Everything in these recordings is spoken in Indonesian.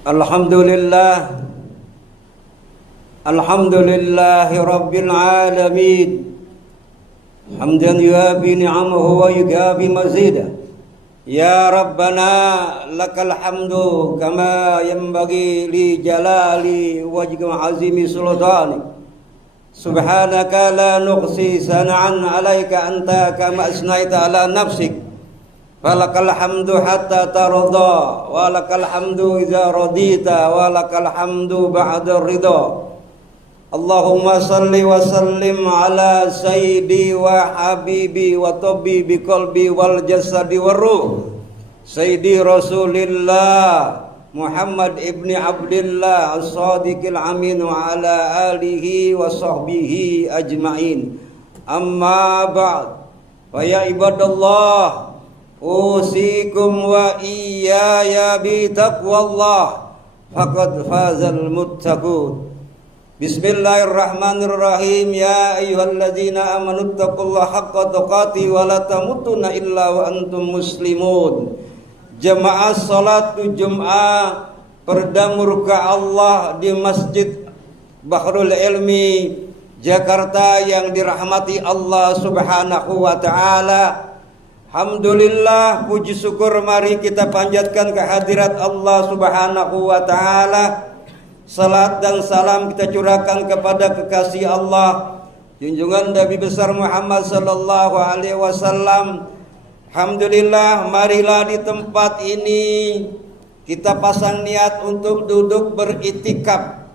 Alhamdulillah, alhamdulillahi rabbil alamin. Hamdan yuafi ni'amahu wa yukafi mazidah. Ya Rabbana lakal hamdu kama yanbaghi li jalali wajhika wa azimi sultanik. Subhanaka la nuqsi sana'an 'alaika anta kama asnaita ala nafsik. Walakal hamdu hatta tarda, walakal hamdu idza radita, walakal hamdu ba'da ridha. Allahumma salli wa sallim ala sayyidi wa habibi wa tabibi qalbi wal jasadi war ruh. Sayyidi Rasulillah Muhammad ibni Abdillah as-sadiqil amin wa ala alihi wa sahbihi ajma'in. Amma ba'd. Fa ya ibadallah, usikum wa iyaya bi taqwallah faqad fazal muttaqun. Bismillahirrahmanirrahim. Ya ayyuhalladzina amanu taqullaha haqqa tuqatih wa la tamutunna illa wa antum muslimun. Jamaah salatu Jum'ah perdamurka Allah di Masjid Bahrul Ilmi Jakarta yang dirahmati Allah Subhanahu wa taala. Alhamdulillah, puji syukur mari kita panjatkan kehadirat Allah Subhanahu wa taala. Salat dan salam kita curahkan kepada kekasih Allah, junjungan Nabi besar Muhammad sallallahu alaihi wasallam. Alhamdulillah, marilah di tempat ini kita pasang niat untuk duduk beriktikaf.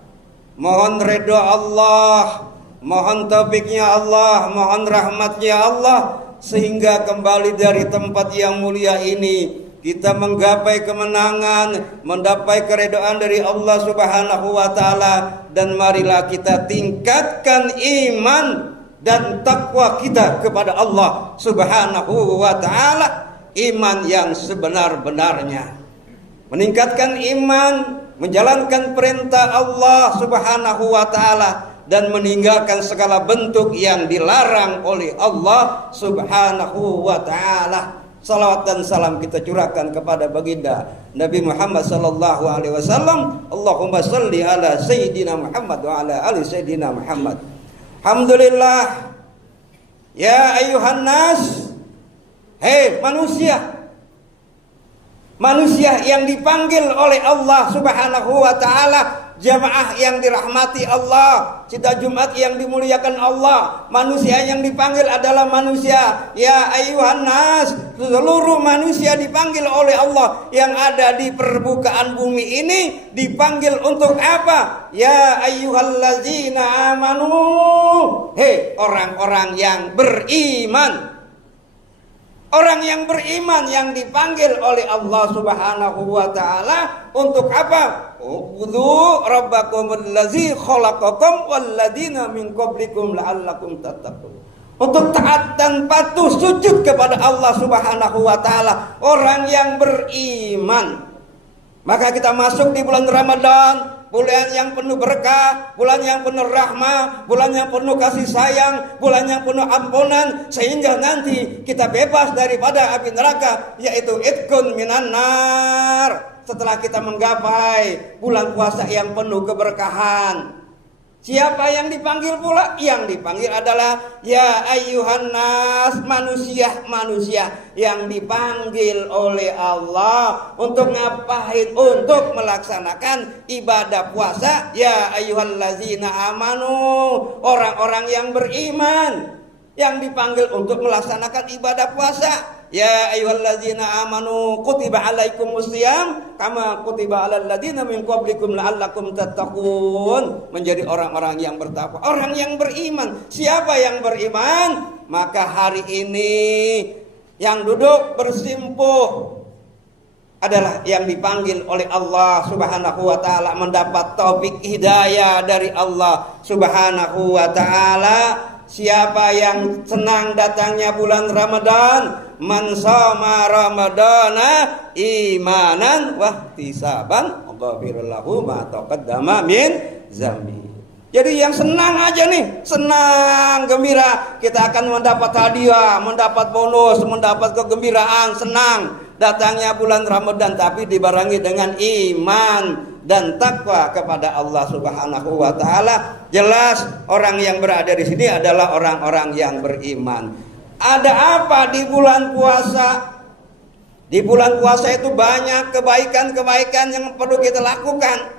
Mohon redha Allah, mohon taufiknya Allah, mohon rahmatnya Allah, sehingga kembali dari tempat yang mulia ini kita menggapai kemenangan, mendapat keridhaan dari Allah Subhanahu wa taala, dan marilah kita tingkatkan iman dan takwa kita kepada Allah Subhanahu wa taala, iman yang sebenar-benarnya. Meningkatkan iman, menjalankan perintah Allah Subhanahu wa taala, dan meninggalkan segala bentuk yang dilarang oleh Allah Subhanahu wa taala. Salawat dan salam kita curahkan kepada baginda Nabi Muhammad sallallahu alaihi wasallam. Allahumma salli ala sayyidina Muhammad wa ala ali sayyidina Muhammad. Alhamdulillah. Ya ayuhan nas, hei manusia, manusia yang dipanggil oleh Allah Subhanahu wa taala, jamaah yang dirahmati Allah, cita Jumat yang dimuliakan Allah. Manusia yang dipanggil adalah manusia. Ya ayuhan nas, seluruh manusia dipanggil oleh Allah yang ada di permukaan bumi ini, dipanggil untuk apa? Ya ayyuhallazina amanu, hei orang-orang yang beriman. Orang yang beriman yang dipanggil oleh Allah Subhanahu wa taala untuk apa? Ubudu rabbakumul ladzi khalaqakum walladzina min qablikum la'allakum tattaqun. Untuk taat dan patuh sujud kepada Allah Subhanahu wa taala, orang yang beriman. Maka kita masuk di bulan Ramadan, bulan yang penuh berkah, bulan yang penuh rahmah, bulan yang penuh kasih sayang, bulan yang penuh ampunan, sehingga nanti kita bebas daripada api neraka, yaitu itqun minan nar. Setelah kita menggapai bulan puasa yang penuh keberkahan, siapa yang dipanggil pula? Yang dipanggil adalah ya ayyuhan nas, manusia-manusia yang dipanggil oleh Allah untuk ngapain? Untuk melaksanakan ibadah puasa. Ya ayyuhallazina amanu, orang-orang yang beriman yang dipanggil untuk melaksanakan ibadah puasa. Ya ayyuhallazina amanu kutiba alaikumusiyam kama kutiba alal ladzina min qablikum la'allakum tattaqun. Menjadi orang-orang yang bertakwa, orang yang beriman. Siapa yang beriman? Maka hari ini yang duduk bersimpuh adalah yang dipanggil oleh Allah Subhanahu wa taala, mendapat taufik hidayah dari Allah Subhanahu wa taala. Siapa yang senang datangnya bulan Ramadan? Man shoma ramadana imanan wa ihtisaban ghafira lahu ma taqaddama min zambi. Jadi yang senang aja nih, senang, gembira, kita akan mendapat hadiah, mendapat bonus, mendapat kegembiraan, senang datangnya bulan Ramadan, tapi dibarengi dengan iman dan takwa kepada Allah Subhanahu wa taala. Jelas orang yang berada di sini adalah orang-orang yang beriman. Ada apa di bulan puasa? Di bulan puasa itu banyak kebaikan-kebaikan yang perlu kita lakukan.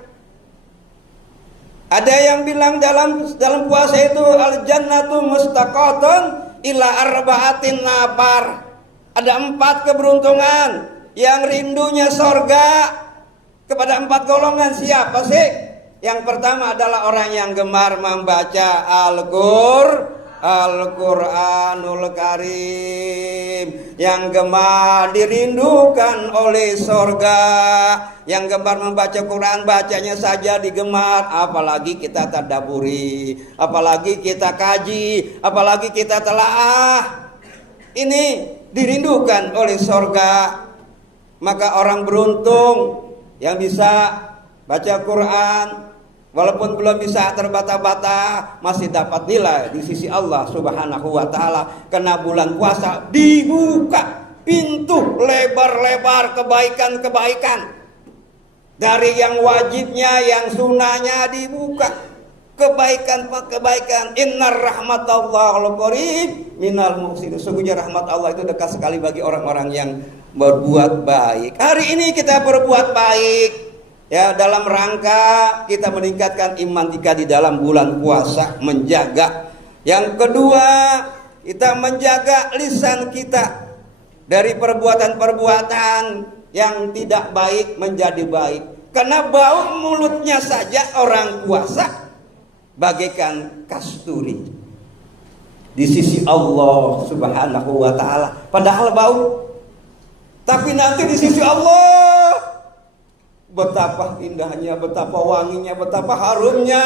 Ada yang bilang dalam puasa itu al-jannatu mustaqatun ila arba'atin nafar. Ada 4 keberuntungan yang rindunya sorga kepada 4 golongan. Siapa sih? Yang pertama adalah orang yang gemar membaca Al-Quranul Karim, yang gemar dirindukan oleh sorga, yang gemar membaca Quran, bacanya saja digemar, apalagi kita tadabburi, apalagi kita kaji, apalagi kita telaah. Ini dirindukan oleh sorga. Maka orang beruntung yang bisa baca Quran, walaupun belum bisa terbata-bata, masih dapat nilai di sisi Allah Subhanahu wa taala. Karena bulan puasa dibuka pintu lebar-lebar kebaikan-kebaikan. Dari yang wajibnya, yang sunnahnya dibuka. Kebaikan-kebaikan. Innar rahmatallahi qarib minal muhsinin. Sesungguhnya rahmat Allah itu dekat sekali bagi orang-orang yang berbuat baik. Hari ini kita berbuat baik, ya, dalam rangka kita meningkatkan iman kita di dalam bulan puasa, menjaga. Yang kedua, kita menjaga lisan kita dari perbuatan-perbuatan yang tidak baik menjadi baik. Karena bau mulutnya saja orang puasa bagaikan kasturi di sisi Allah Subhanahu wa taala. Padahal bau, tapi nanti di sisi Allah betapa indahnya, betapa wanginya, betapa harumnya.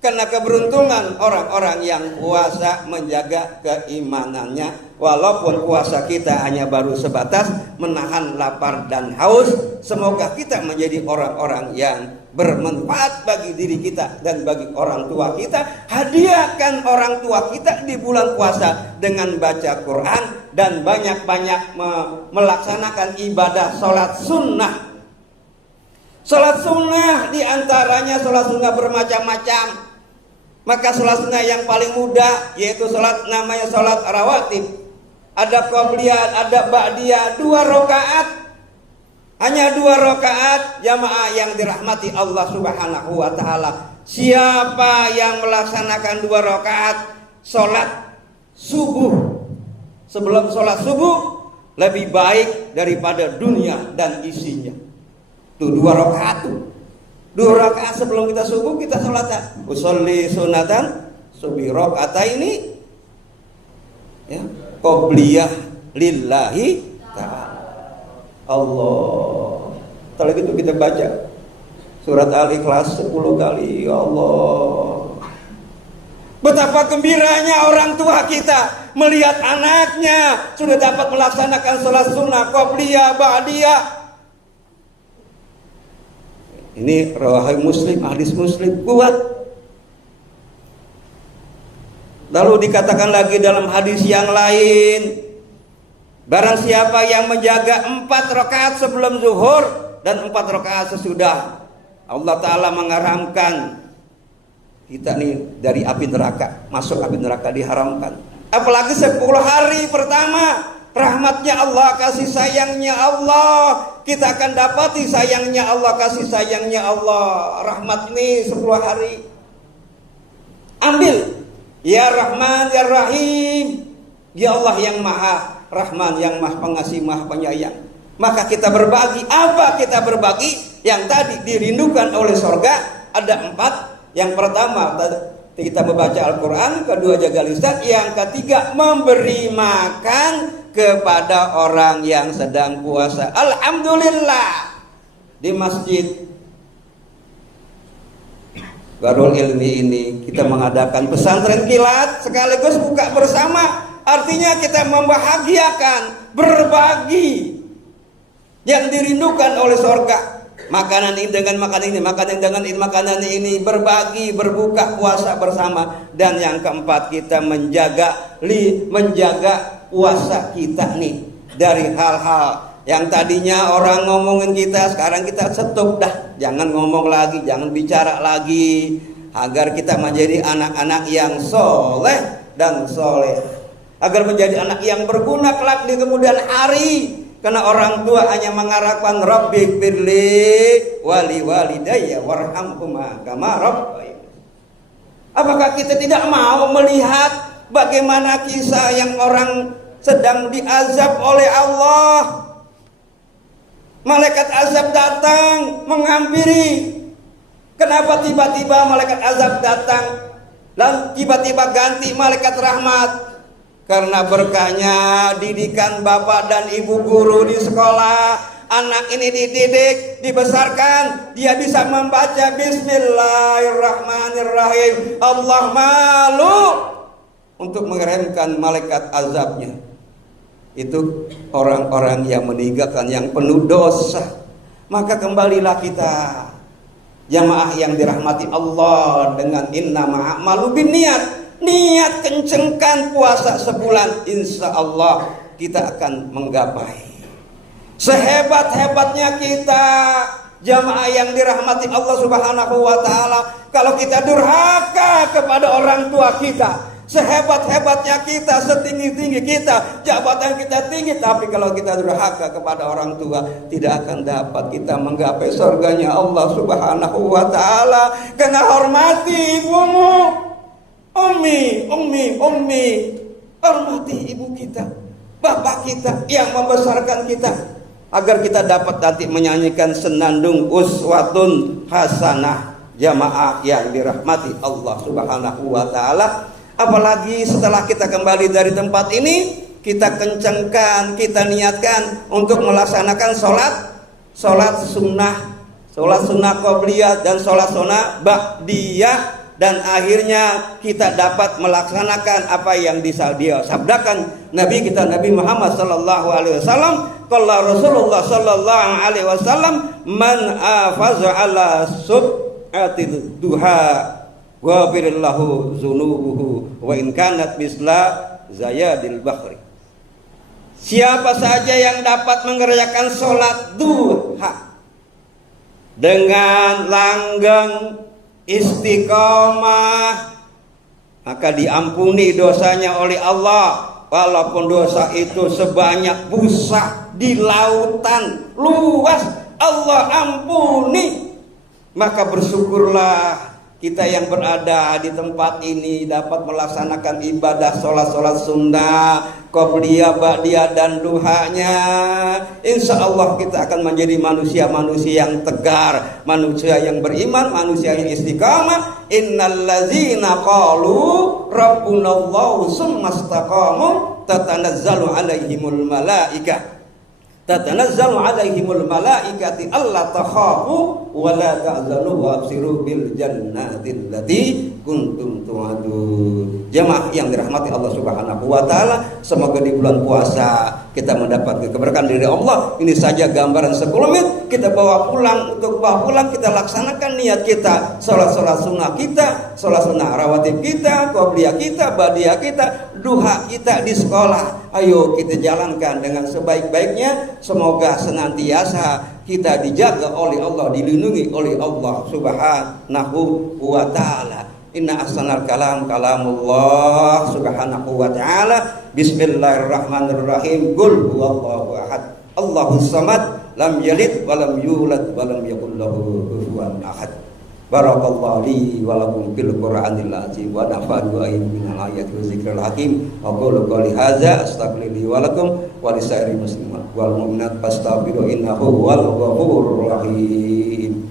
Karena keberuntungan orang-orang yang puasa menjaga keimanannya. Walaupun puasa kita hanya baru sebatas menahan lapar dan haus, semoga kita menjadi orang-orang yang bermanfaat bagi diri kita dan bagi orang tua kita. Hadiahkan orang tua kita di bulan puasa dengan baca Quran dan banyak-banyak melaksanakan ibadah sholat sunnah. Sholat sunnah diantaranya sholat sunnah bermacam-macam. Maka sholat sunnah yang paling mudah yaitu sholat namanya sholat rawatib. Ada qobliyah, ada ba'diyah, 2 rakaat. Hanya 2 rakaat, jamaah yang dirahmati Allah Subhanahu wa taala. Siapa yang melaksanakan 2 rakaat sholat subuh sebelum sholat subuh, lebih baik daripada dunia dan isinya. Tuh 2 rakaat tuh. 2 rakaat sebelum kita subuh kita sholatan. Usolli sunatan subi rakaataini, ya, qobliyah lillahi ta'ala. Allah. Kalau gitu kita baca surat Al-Ikhlas 10 kali. Ya Allah. Betapa gembiranya orang tua kita melihat anaknya sudah dapat melaksanakan sholat sunnah, qobliyah, ba'diyah. Ini riwayat Muslim, hadis Muslim kuat. Lalu dikatakan lagi dalam hadis yang lain, barang siapa yang menjaga 4 rakaat sebelum zuhur dan 4 rakaat sesudah, Allah Ta'ala mengharamkan kita nih dari api neraka, masuk api neraka diharamkan. Apalagi 10 hari pertama, rahmatnya Allah, kasih sayangnya Allah, kita akan dapati sayangnya Allah, kasih sayangnya Allah. Rahmat ini 10 hari. Ambil, ya Rahman, ya Rahim, ya Allah yang Maha Rahman, yang Maha Pengasih, Maha Penyayang. Maka kita berbagi. Apa kita berbagi? Yang tadi dirindukan oleh sorga ada 4. Yang pertama kita membaca Al-Quran, kedua jaga lisan, yang ketiga memberi makan kepada orang yang sedang puasa. Alhamdulillah, di masjid Darul Ilmi ini kita mengadakan pesantren kilat sekaligus buka bersama. Artinya kita membahagiakan, berbagi yang dirindukan oleh surga. Makanan ini dengan makanan ini, makanan dengan ini, makanan ini, berbagi, berbuka puasa bersama. Dan yang keempat, kita menjaga puasa kita nih dari hal-hal Yang tadinya orang ngomongin kita, sekarang kita stop dah. Jangan ngomong lagi, jangan bicara lagi, agar kita menjadi anak-anak yang soleh dan soleh, agar menjadi anak yang berguna kelak di kemudian hari. Karena orang tua hanya mengharapkan Rabbi firli wali walidayya warhamhuma kama rabbayani. Apakah kita tidak mau melihat bagaimana kisah yang orang sedang diazab oleh Allah? Malaikat azab datang menghampiri. Kenapa tiba-tiba malaikat azab datang dan tiba-tiba ganti malaikat rahmat? Karena berkahnya didikan bapak dan ibu guru di sekolah. Anak ini dididik, dibesarkan, dia bisa membaca Bismillahirrahmanirrahim. Allah malu untuk mengirimkan malaikat azabnya. Itu orang-orang yang meninggalkan, yang penuh dosa. Maka kembalilah kita, jamaah yang dirahmati Allah, dengan innama a'malu binniyat. Niat kencengkan puasa sebulan, insya Allah kita akan menggapai. Sehebat-hebatnya kita, jamaah yang dirahmati Allah Subhanahu wa Ta'ala, kalau kita durhaka kepada orang tua kita, sehebat-hebatnya kita, setinggi-tinggi kita, jabatan kita tinggi, tapi kalau kita durhaka kepada orang tua, tidak akan dapat kita menggapai surganya Allah Subhanahu wa Ta'ala. Karena hormati ibumu, Ummi, hormati ibu kita, bapak kita yang membesarkan kita, agar kita dapat nanti menyanyikan senandung uswatun hasanah, jamaah yang dirahmati Allah Subhanahu wa Ta'ala. Apalagi setelah kita kembali dari tempat ini, kita kencangkan, kita niatkan untuk melaksanakan sholat sunnah qobliyah dan sholat sunnah ba'diyah. Dan akhirnya kita dapat melaksanakan apa yang dia sabdakan Nabi kita, Nabi Muhammad sallallahu alaihi wasallam. Qala Rasulullah sallallahu alaihi wasallam, man afaza ala sub'atil duha ghafirallahu dzunubuhu wa in kanat misla zayadil bahri. Siapa saja yang dapat mengerjakan sholat duha dengan langgeng istiqomah, maka diampuni dosanya oleh Allah, walaupun dosa itu sebanyak busa di lautan luas, Allah ampuni. Maka bersyukurlah kita yang berada di tempat ini dapat melaksanakan ibadah sholat sunnah, qobliyah, ba'diyah dan duhanya. Insya Allah kita akan menjadi manusia-manusia yang tegar, manusia yang beriman, manusia yang istiqamah. Innallazina qalu rabbunallahu summa istaqamu tatanazzalu alaihimul malaikati alla takhafu wa la tahzanu wa absiru bil jannati allati kuntum tu'adun. Jemaah yang dirahmati Allah Subhanahu wa Ta'ala, semoga di bulan puasa kita mendapat keberkahan dari Allah. Ini saja gambaran sekelumit, kita bawa pulang. Untuk bawa pulang kita laksanakan niat kita, sholat sunnah kita, sholat sunnah rawatib kita, qobliyah kita, ba'diyah kita, duha kita di sekolah. Ayo kita jalankan dengan sebaik-baiknya. Semoga senantiasa kita dijaga oleh Allah, dilindungi oleh Allah Subhanahu wa Ta'ala. Inna ahsanal kalam kalamullah Subhanahu wa Ta'ala. Bismillahirrahmanirrahim. Qul huwallahu ahad, Allahus samad, lam yalid wa lam yulad wa lam yakul lahu kufuwan ahad. Barakallahu li wa lakum fil Qur'anil azim wa nafa'ani wa iyyakum minal ayati wa zikril hakim. Aqulu qouli hadza astaghfirullahi wa lakum wa lisairil muslimin wal mu'minat fastaghfiru innahu huwal ghafurur rahim.